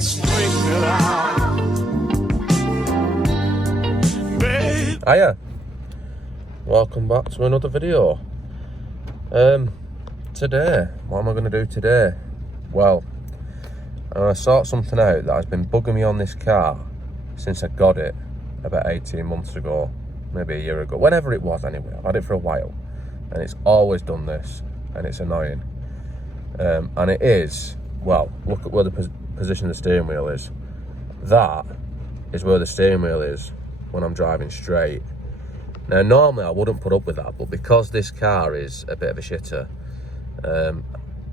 just freak me out. Babe. Hiya, welcome back to another video. Today, what am I going to do today? Well, I'm going to sort something out that has been bugging me on this car since I got it about 18 months ago, maybe a year ago, whenever it was anyway. I've had it for a while and it's always done this and it's annoying. And it is, well, look at where the position of the steering wheel is. That is where the steering wheel is when I'm driving straight. Now normally I wouldn't put up with that, but because this car is a bit of a shitter,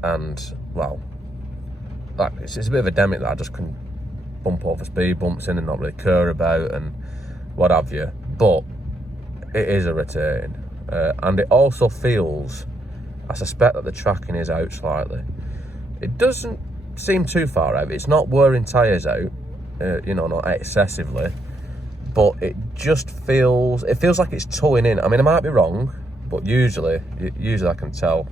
and well, like it's a bit of a demic that I just can bump over speed bumps in and not really care about and what have you, but it is irritating, and it also feels, I suspect that the tracking is out slightly. It doesn't seem too far out, it's not wearing tyres out, you know, not excessively, but it just feels, it feels like it's towing in. I mean, I might be wrong, but usually I can tell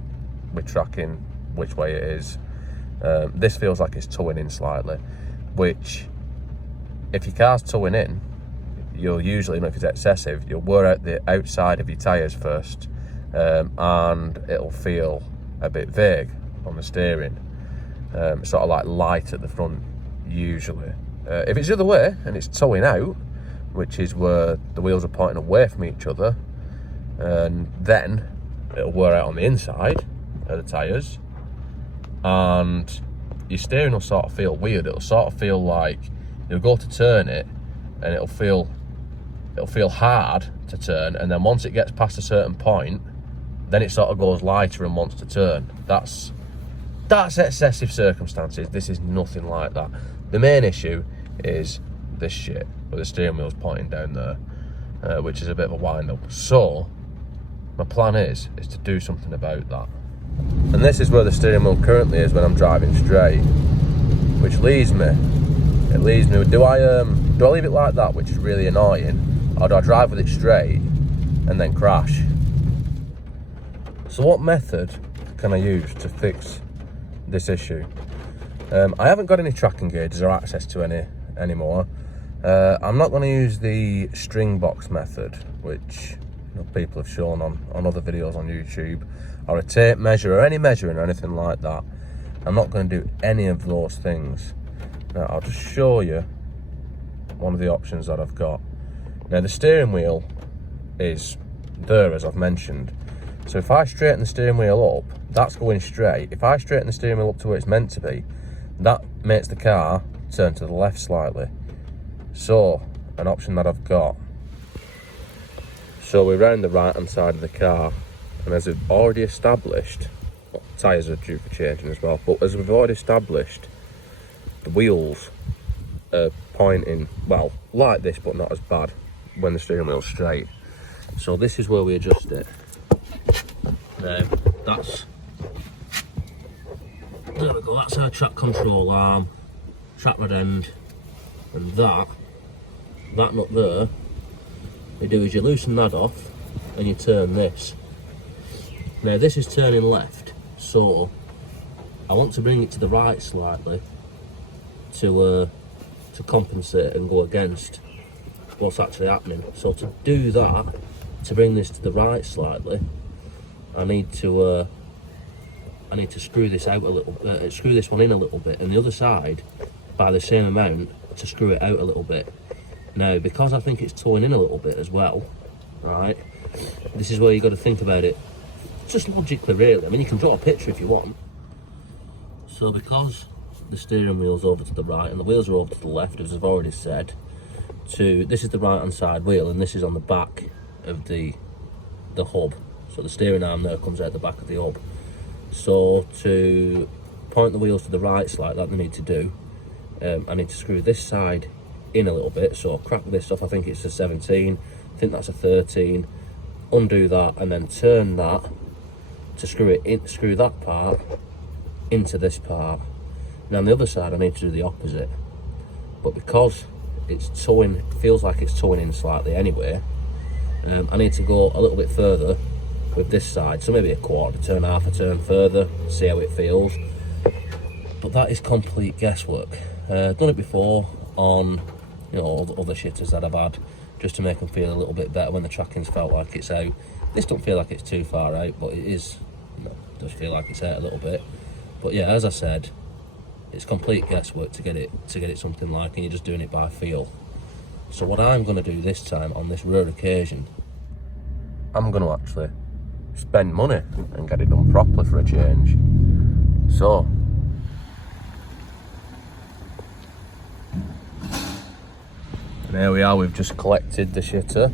with tracking which way it is. This feels like it's towing in slightly, which if your car's towing in, you'll usually, if it's excessive, you'll wear out the outside of your tyres first, and it'll feel a bit vague on the steering, sort of like light at the front usually. If it's the other way and it's towing out, which is where the wheels are pointing away from each other, and then it'll wear out on the inside of the tyres, and your steering will sort of feel weird. It'll sort of feel like you'll go to turn it and it'll feel hard to turn, and then once it gets past a certain point, then it sort of goes lighter and wants to turn. That's excessive circumstances. This is nothing like that. The main issue is this shit where the steering wheel's pointing down there, which is a bit of a wind up. So my plan is to do something about that. And this is where the steering wheel currently is when I'm driving straight, which leaves me, do I leave it like that, which is really annoying, or do I drive with it straight and then crash? So what method can I use to fix this issue? I haven't got any tracking gauges or access to any anymore. I'm not going to use the string box method, which people have shown on other videos on YouTube, or a tape measure or any measuring or anything like that. I'm not going to do any of those things. Now I'll just show you one of the options that I've got. Now the steering wheel is there, as I've mentioned, so if I straighten the steering wheel up, that's going straight. If I straighten the steering wheel up to where it's meant to be, that makes the car turn to the left slightly. So an option that I've got, so we're round the right hand side of the car, and as we've already established, well, tyres are due for changing as well, but as we've already established, the wheels are pointing, well, like this, but not as bad when the steering wheel's straight. So this is where we adjust it. There we go, that's our track control arm, track rod end, and that nut there, you do is you loosen that off and you turn this. Now this is turning left, so I want to bring it to the right slightly to compensate and go against what's actually happening. So to do that, to bring this to the right slightly, I need to screw this out a little, screw this one in a little bit, and the other side by the same amount to screw it out a little bit. Now, because I think it's towing in a little bit as well, right, this is where you've got to think about it just logically, really. I mean, you can draw a picture if you want. So because the steering wheel's over to the right and the wheels are over to the left, as I've already said, this is the right hand side wheel and this is on the back of the hub. So the steering arm there comes out the back of the hub. So to point the wheels to the right slightly, that I need to do, I need to screw this side in a little bit. So I'll crack this off, I think it's a 17, I think that's a 13, undo that and then turn that to screw that part into this part. Now on the other side I need to do the opposite, but because it's towing, it feels like it's towing in slightly anyway, I need to go a little bit further with this side, so maybe a quarter turn, half a turn further, see how it feels. But that is complete guesswork. Done it before on, you know, other shitters that I've had, just to make them feel a little bit better when the tracking's felt like it's out. This don't feel like it's too far out, but it is, you know, does feel like it's out a little bit. But yeah, as I said, it's complete guesswork to get it something like, and you're just doing it by feel. So what I'm going to do this time, on this rare occasion, I'm going to actually spend money and get it done properly for a change. So, and here we are, we've just collected the shitter,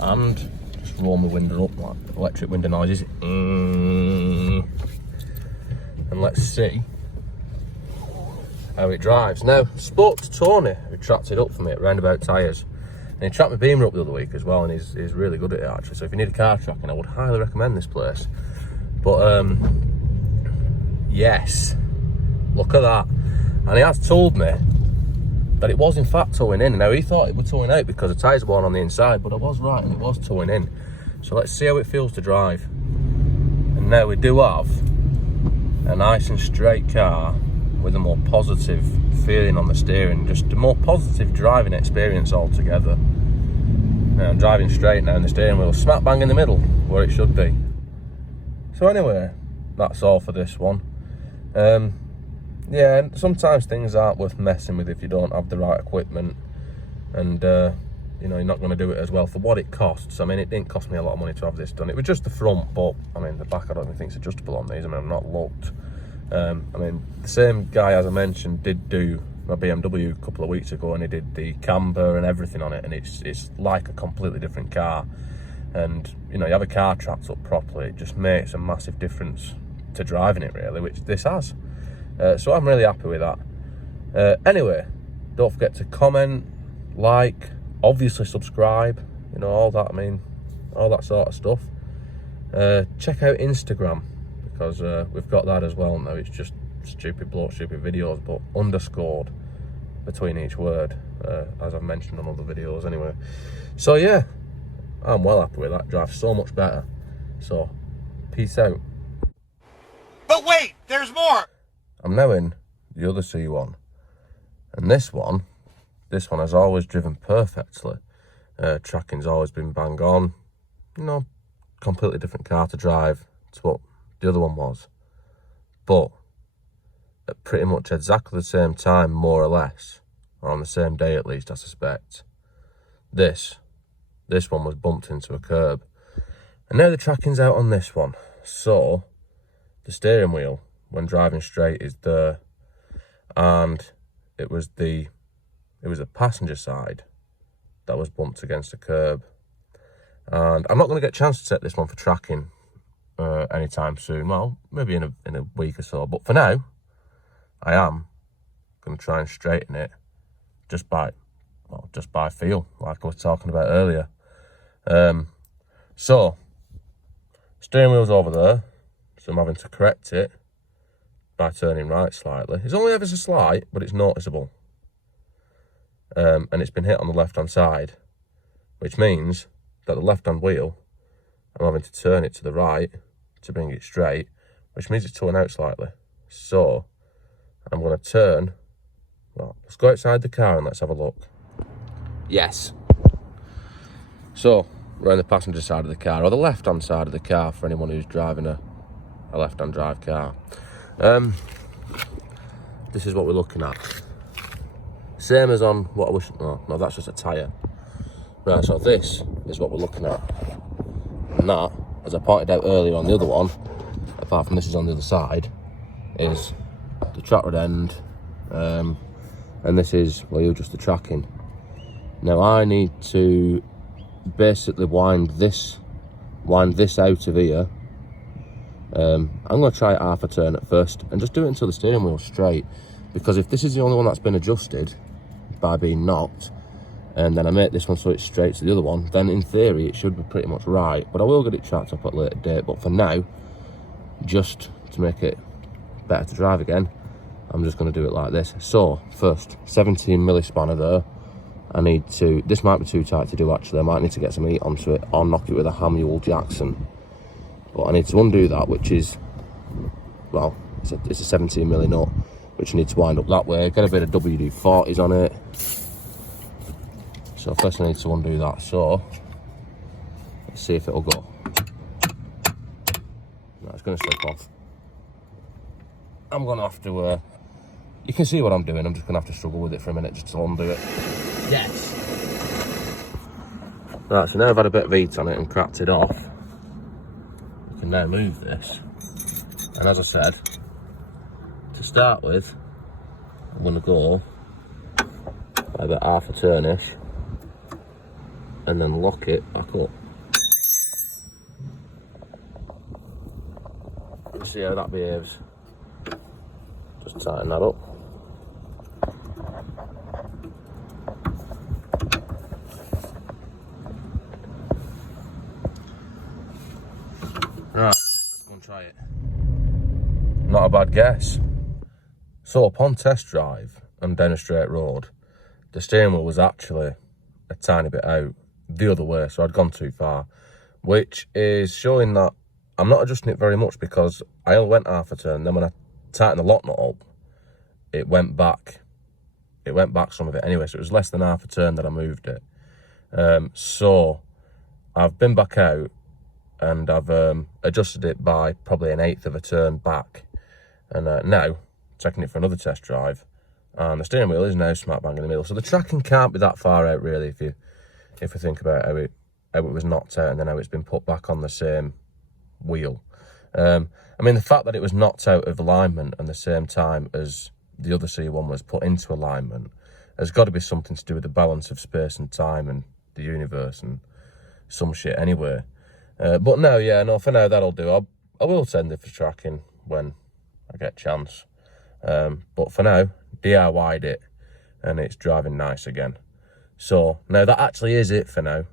and just roll my window up, like electric window noises. And let's see how it drives. Now, spoke to Tony, who tracked it up for me at Roundabout Tyres, and he tracked my Beamer up the other week as well, and he's really good at it actually. So if you need a car tracking, I would highly recommend this place. But yes, look at that. And he has told me that it was in fact towing in. Now, he thought it was towing out because the tyres were on the inside, but I was right, and it was towing in. So let's see how it feels to drive. And now we do have a nice and straight car with a more positive feeling on the steering, just a more positive driving experience altogether. Now I'm driving straight now, and the steering wheel smack bang in the middle where it should be. So anyway, that's all for this one. Yeah, sometimes things aren't worth messing with if you don't have the right equipment, and you know, you're not going to do it as well for what it costs. I mean, it didn't cost me a lot of money to have this done. It was just the front, but I mean the back I don't even think it's adjustable on these. I mean, I've not looked. I mean, the same guy, as I mentioned, did do my BMW a couple of weeks ago, and he did the camber and everything on it, and it's like a completely different car. And you know, you have a car tracked up properly, it just makes a massive difference to driving it, really, which this has. So I'm really happy with that. Anyway, don't forget to comment, like, obviously subscribe, you know, all that, I mean, all that sort of stuff. Check out Instagram, because we've got that as well now. It's just stupid videos, but underscored between each word, as I've mentioned on other videos anyway. So yeah, I'm well happy with that. Drives so much better. So, peace out. But wait, there's more! I'm now in the other C1, and this one has always driven perfectly. Tracking's always been bang on, you know, completely different car to drive to what the other one was, but at pretty much exactly the same time, more or less, or on the same day at least, I suspect, this one was bumped into a curb, and now the tracking's out on this one. So the steering wheel, when driving straight, is there, and it was the passenger side that was bumped against a curb. And I'm not going to get a chance to set this one for tracking anytime soon. Well, maybe in a week or so, but for now I am going to try and straighten it just by feel, like I was talking about earlier. So steering wheel's over there, so I'm having to correct it by turning right slightly. It's only ever so slight, but it's noticeable. And it's been hit on the left hand side, which means that the left hand wheel, I'm having to turn it to the right to bring it straight, which means it's towing out slightly. So I'm going to turn. Well, let's go outside the car and let's have a look. Yes. So we're on the passenger side of the car, or the left hand side of the car for anyone who's driving a left hand drive car. This is what we're looking at. Same as on what I wish. No, that's just a tyre. Right, so this is what we're looking at. And that, as I pointed out earlier on the other one, apart from this is on the other side, is the track rod end. And this is, well, just the tracking. Now I need to basically wind this out of here. I'm going to try it half a turn at first and just do it until the steering wheel's straight, because if this is the only one that's been adjusted by being knocked, and then I make this one so it's straight to the other one, then in theory it should be pretty much right. But I will get it tracked up at a later date. But for now, just to make it better to drive again, I'm just going to do it like this. So first, 17mm spanner there. I need to, this might be too tight to do actually, I might need to get some heat onto it or knock it with a Hamuel Jackson. But I need to undo that, which is, well, it's a 17mm nut. which you need to wind up that way. Get a bit of WD-40s on it. So first I need to undo that. So let's see if it'll go. No, it's going to slip off. I'm going to have to, you can see what I'm doing. I'm just going to have to struggle with it for a minute just to undo it. Yes. Right, so now I've had a bit of heat on it and cracked it off. You can now move this. And as I said, to start with, I'm going to go about half a turnish and then lock it back up. Let's see how that behaves. Just tighten that up. Right, let's go and try it. Not a bad guess. So upon test drive on down a straight road, the steering wheel was actually a tiny bit out the other way, so I'd gone too far, which is showing that I'm not adjusting it very much, because I only went half a turn, then when I tightened the lock nut up, it went back some of it anyway, so it was less than half a turn that I moved it. So I've been back out and I've adjusted it by probably an eighth of a turn back, and now taking it for another test drive, and the steering wheel is now smack bang in the middle, so the tracking can't be that far out really if you think about how it was knocked out and then how it's been put back on the same wheel. I mean, the fact that it was knocked out of alignment at the same time as the other C1 was put into alignment has got to be something to do with the balance of space and time and the universe and some shit anyway. But no, yeah, no, for now that'll do. I will send it for tracking when I get a chance. But for now, DIY'd it and it's driving nice again. So now that actually is it for now.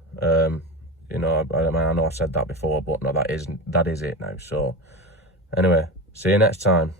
You know, I know I said that before, but no, that is it now. So anyway, see you next time.